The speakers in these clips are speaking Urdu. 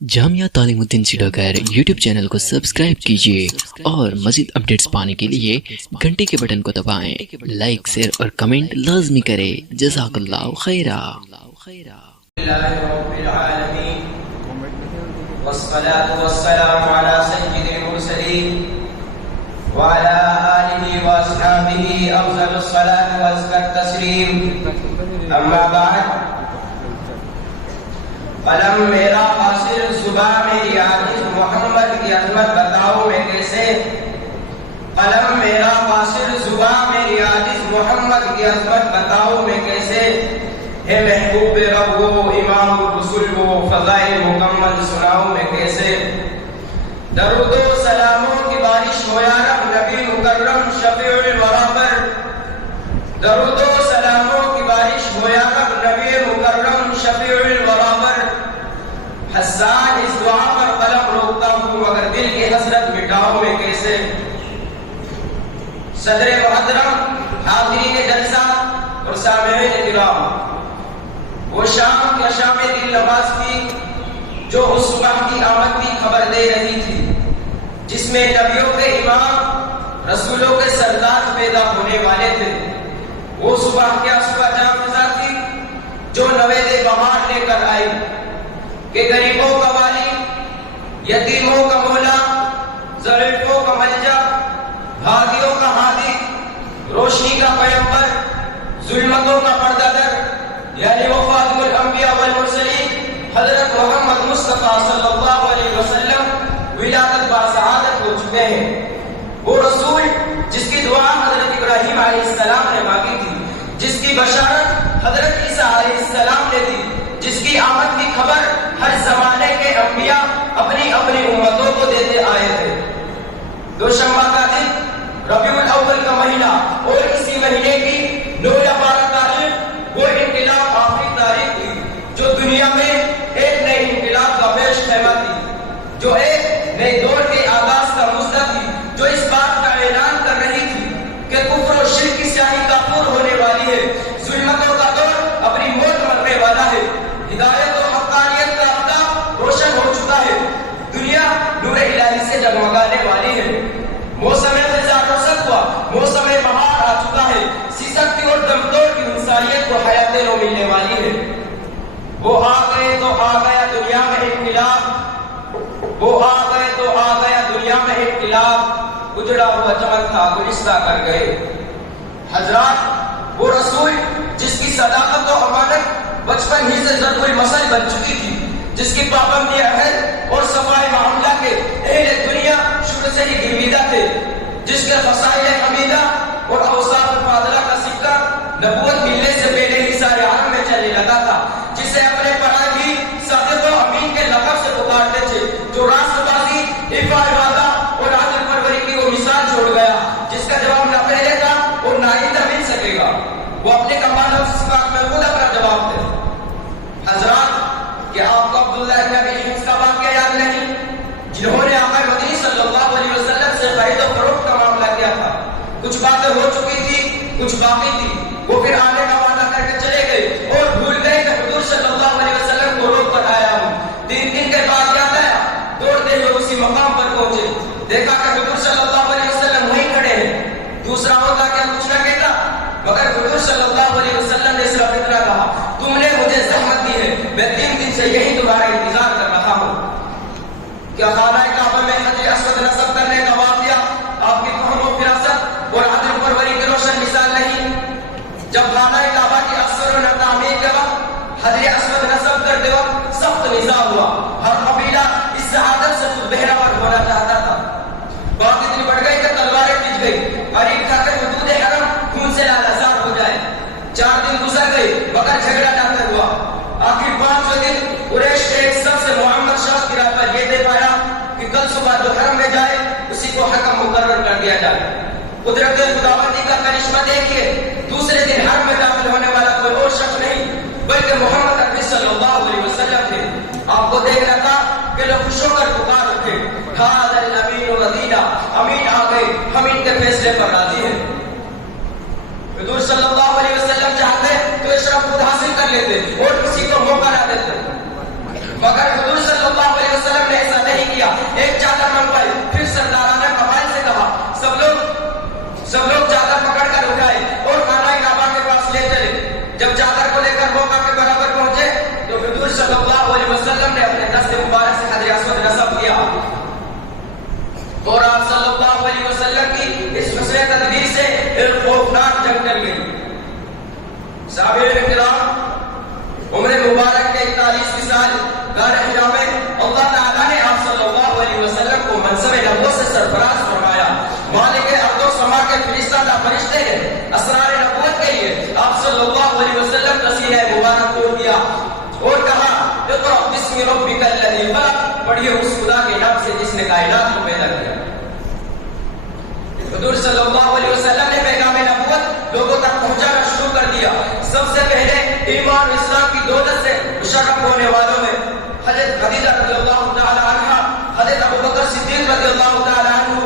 جامعہ تعلیم الدین سیڈاگر یوٹیوب چینل کو سبسکرائب کیجیے اور مزید اپڈیٹس پانے کے لیے گھنٹی کے بٹن کو دبائیں۔ لائک، شیئر اور کمنٹ لازمی کریں۔ جزاک اللہ خیرا۔ والصلاة والسلام على سيد المرسلين وعلى آله وأصحابه أفضل الصلاة وأزكى التسليم، أما بعد۔ قلم میرا قاصر، زباں میری عاجز، محمد کی عظمت بتاؤں میں کیسے؟ قلم میرا قاصر، زباں میری عاجز، محمد کی عظمت بتاؤں میں کیسے؟ ہے محبوب رب وہ، امام الرسل وہ، فضائل مکمل سناؤں میں کیسے؟ درود و سلاموں کی بارش ہو یا رب نبی مکرم شفیع الورا پر، درود و سلاموں کی بارش ہو یا رب نبی مکرم شفیع الورا پر۔ حسان اس دعا پر قلم روکتا ہوں مگر دل کی حسرت مٹاؤں میں کیسے؟ صدر محترم، حاضرین جلسہ اور سامعین کرام، وہ شام کیا شام دل نواز تھی جو اس صبح کی آمد کی خبر دے رہی تھی، جس میں نبیوں کے امام، رسولوں کے سردار پیدا ہونے والے تھے۔ وہ صبح کیا صبح جاں تھی جو نوید بہار لے کر آئی کہ غریبوں کا والی، یتیموں کا مولا، ضعیفوں کا ملجا، بھاگیوں کا ہادی، روشنی کا پیغمبر، ظلمتوں کا پردہ در، یعنی وہ خاتم الانبیاء والمرسلین حضرت محمد مصطفیٰ صلی اللہ علیہ وسلم ولادت باسعادت ہو چکے ہیں۔ وہ رسول جس کی دعا حضرت ابراہیم علیہ السلام نے مانگی تھی، جس کی بشارت حضرت عیسیٰ علیہ السلام نے دی، جس کی آمد کی خبر ہر زمانے کے انبیاء اپنی اپنی امتوں کو دیتے آئے تھے۔ دوشنبہ کا دن، ربیع الاول کا مہینہ اور اسی مہینے کی 9 یا 12 تاریخ وہ انقلاب آخری تاریخ تھی جو دنیا میں ایک نئے انقلاب کا پیش خیمہ تھی، جو ایک نئے دور کے آغاز کا مزدہ تھی، جو اس بات کا اعلان کر رہی تھی کہ کفر و شرک کی سیاہی کافور ہونے والی ہے، ظلمتوں کا دور اپنی موت مرنے والا ہے، ہدایت و حقانیت کا آفتاب روشن ہو چکا ہے، دنیا نور الہی سے جگمگانے والی ہے، موسم خزاں رخصت ہوا، موسم بہار آ چکا ہے، سیسکتی اور دمتوڑ کی انسانیت کو حیات نو ملنے والی ہے۔ وہ آ گئے تو آ گیا دنیا میں انقلاب، وہ آ گئے تو آ گیا دنیا میں انقلاب، اجڑا ہوا چمن تھا گلستہ کر گئے۔ حضرات، وہ رسول جس کی صداقت و امانت بچپن ہی سے ضرب المثل بن چکی تھی، جس کی پابندی عہد اور صفائی معاملہ کے اہل دنیا شروع سے ہی گرویدہ تھے، جس کے فضائل حمیدہ اور اوصاف فاضلہ کا سکہ نبوت ملنے سے پہلے ہی سارے عالم میں چلنے لگا تھا، جسے اپنے پناہی صادق و امین کے لقب سے پکارتے تھے، جو راست بازی، عفا ارادہ اور عادل پروری کی وہ مثال چھوڑ گیا جس کا جواب نہ پہلے تھا اور نہ آئندہ مل سکے گا۔ وہ اپنے کمال اور صفات میں خود اپنا جواب دے۔ حضرات، کیا آپ کو عبداللہ ابن ابی حفص کا واقعہ یاد نہیں، جنہوں نے آقا مدنی صلی اللہ علیہ وسلم سے خرید و فروخت کا معاملہ کیا تھا؟ کچھ باتیں ہو چکی تھی، کچھ باقی تھی، وہ پھر آنے کا وعدہ کر کے چلے گئے اور بھول گئے کہ حضور صلی اللہ علیہ وسلم کو روک کر آیا ہوں۔ 3 دن کے بعد یاد آیا، دوڑتے ہوئے اسی مقام پر پہنچے، دیکھا کہ حضور صلی اللہ علیہ وسلم وہیں کھڑے ہیں۔ دوسرا ہوتا کیا کچھ نہ کہتا، مگر حضور صلی اللہ علیہ وسلم نے صرف اتنا کہا، تم نے مجھے زحمت دی ہے، میں 3 دن سے یہی تمہارا انتظار کر رہا ہوں۔ کیا خانہ کعبہ میں حجر اسود نصب کرنے کا واقعہ آپ کی فہم و فراست اور عدل پروری کی روشن مثال نہیں؟ جب خانہ کعبہ کی اکثر و تعمیر کے وقت حجر اسود نصب کرتے وقت سخت نزاع ہوا، ہر قبیلہ اس سعادت سے خود بہرور ہونا چاہتا تھا، بات اتنی بڑھ گئی کہ تلواریں پھچ گئی، قریب تھا کہ حدود حرم خون سے لالزار ہو جائے۔ 4 دن گزر گئے مگر جھگڑا نہ کر ہوا۔ آخر 5ویں دن قریش کے ایک سب سے محمد شاہ کی رات پر یہ دے پایا کہ کل صبح جو حرم میں جائے اسی کو حکم مقرر کر دیا جائے۔ قدرت خداوندی کا کرشمہ دیکھیے، دوسرے دن حرم میں داخل ہونے والا کوئی اور شخص نہیں بلکہ محمد عربی صلی اللہ علیہ وسلم تھے۔ آپ کو دیکھنا تھا کہ لوگ خوش ہو کر پکار اٹھے، ھذا الامین الذین، امین آ گئے، ہم ان کے فیصلے پر راضی ہیں۔ حضور صلی اللہ علیہ وسلم چاہتے تو اشرف خود حاصل کر لیتے اور کسی کو موقع نہ دیتے، مگر حضور صلی اللہ علیہ دست مبارک سے حجر اسود نصب کیا اور آپ صلی اللہ علیہ وسلم کی اس حسن تدبیر سے ایک خوفناک جنگ کر گئی. صحابہ کرام عمر مبارک کے 41 سال غار حرا میں اللہ تعالیٰ نے آپ صلی اللہ علیہ وسلم کو منصب نبوت سے سرفراز فرمایا. مالک ارض و سما کے فرشتے نے اسرار نبوت کے لیے آپ صلی اللہ علیہ وسلم کا سینہ مبارک کھول دیا اور کہا اقرأ بسم ربک الذی خلق، پڑھیے اس خدا کے نام سے جس نے کائنات کو پیدا کیا. حضور صلی اللہ علیہ وسلم نے پیغام نبوت لوگوں تک پہنچانا شروع کر دیا. سب سے پہلے ایمان اسلام کی دولت سے مشرف ہونے والوں میں حضرت خدیجہ رضی اللہ تعالی عنہ، حضرت ابوبکر صدیق رضی اللہ تعالی عنہ،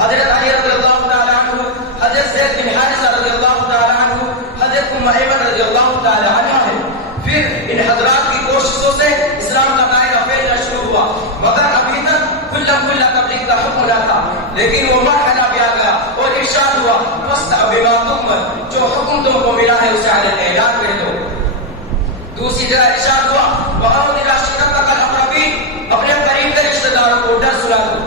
حضرت علی رضی اللہ تعالی عنہ، حضرت زید بن حارثہ رضی اللہ تعالی عنہ، حضرت ام ایمن رضی اللہ تعالی عنہ ہے. پھر ان حضرات کی کوششوں سے اسلام کا دائرہ پھیلنا شروع ہوا، مگر ابھی تک کھلا تبلیغ کا حکم نہ تھا. لیکن وہ مرحلہ بھی آ گیا اور ارشاد ہوا فاستع بما تؤمر، جو حکم تم کو ملا ہے اسے علی اعلان کر دو. دوسری جگہ ارشاد ہوا وَأَنذِرْ عَشِيرَتَكَ الْأَقْرَبِينَ، اپنے قریب کے رشتہ داروں کو ڈر سنا دو.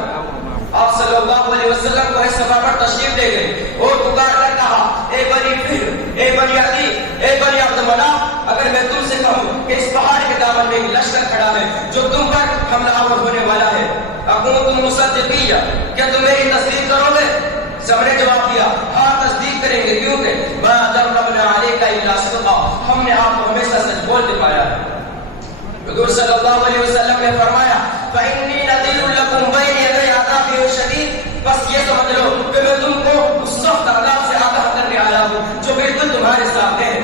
آپ صلی اللہ علیہ وسلم کو اس سفر پر تشریف دے گئے اور پکار کر کہا اے بنی فہر، اے بنی عدی، اے بنی عبد مناف، اگر میں تم سے کہوں کہ اس پہاڑ کے دامن میں ایک لشکر کھڑا ہے جو تم پر حملہ آور ہونے والا ہے، اکون تم مصدقیہ، کیا تم میری تصدیق کرو گے؟ سب نے جواب دیا ہاں تصدیق کریں گے، کیونکہ ما ضربنا علیک الا صدقا، ہم نے آپ کو ہمیشہ سچ بول دکھایا ہے. حضور صلی اللہ علیہ وسلم نے فرمایا فإنی نذیر لکم بین یدی عذاب شدید، بس یہ سمجھ لو کہ میں تم کو اس سخت عذاب سے آگاہ کرنے آیا ہوں جو بالکل تمہارے سامنے ہے.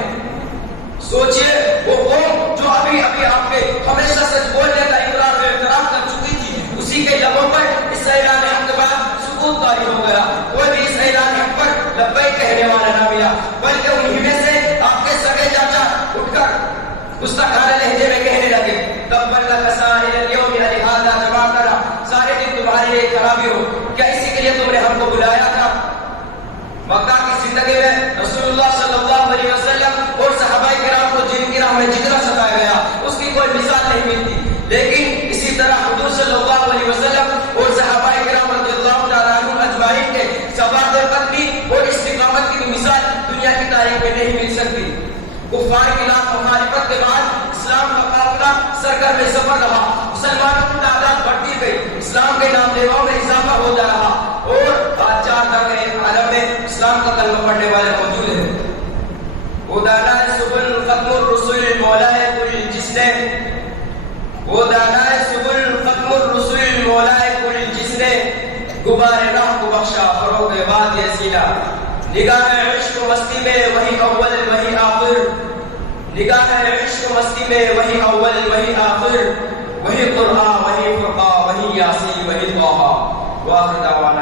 سوچئے وہ قوم جو ابھی آپ کے ہمیشہ سچ بولنے کا اقرار و اعتراف کر چکی تھی، اسی کے لبوں پر اس اعلان حق کے بعد سکوت طاری ہو گیا. کوئی بھی اس اعلان حق پر لبیک کہنے والا نہ ملا، بلکہ انہی میں سے آپ کے سگے چاچا اٹھ کر گستاخانہ لہجے میں کہنے لگے تبا لک سائر اليوم لهذا جمعتنا، سارے دن تمہارے لیے خرابی ہو، کیا اسی کے لیے تم نے ہم کو بلایا تھا؟ مکہ کی زندگی میں رسول اللہ صلی اللہ علیہ وسلم اور صحابہ کرام کو جن کی راہ میں جتنا ستایا گیا اس کی کوئی مثال نہیں ملتی. لیکن اسی طرح حضور صلی اللہ علیہ وسلم اور صحابہ کرام رضی اللہ تعالیٰ عنہم اجمعین کے ثبات قدمی اور استقامت کی مثال دنیا کی تاریخ میں نہیں مل سکتی. کفار کے خلاف مخالفت کے بعد اسلام کا قافلہ سرگرم سفر رہا، مسلمانوں کی تعداد بڑھتی گئی، اسلام کے نام لیواؤں میں اضافہ ہوتا رہا اور آج 4 عالم میں اسلام کا کلمہ پڑھنے والے موجود ہیں. وہ دانائے سبل ختم الرسول المولائے کل جس نے، وہ دانائے سبل ختم الرسول المولائے کل جس نے غبار راہ کو بخشا فروغ باد یہ سینا. نگاہ عشق و مستی میں وہی اول وہی آخر، نگاہ عشق و مستی میں وہی اول وہی آخر، وہی قرآن وہی فرقہ وہی یاسین وہی طٰہٰ. وآخر دعوانا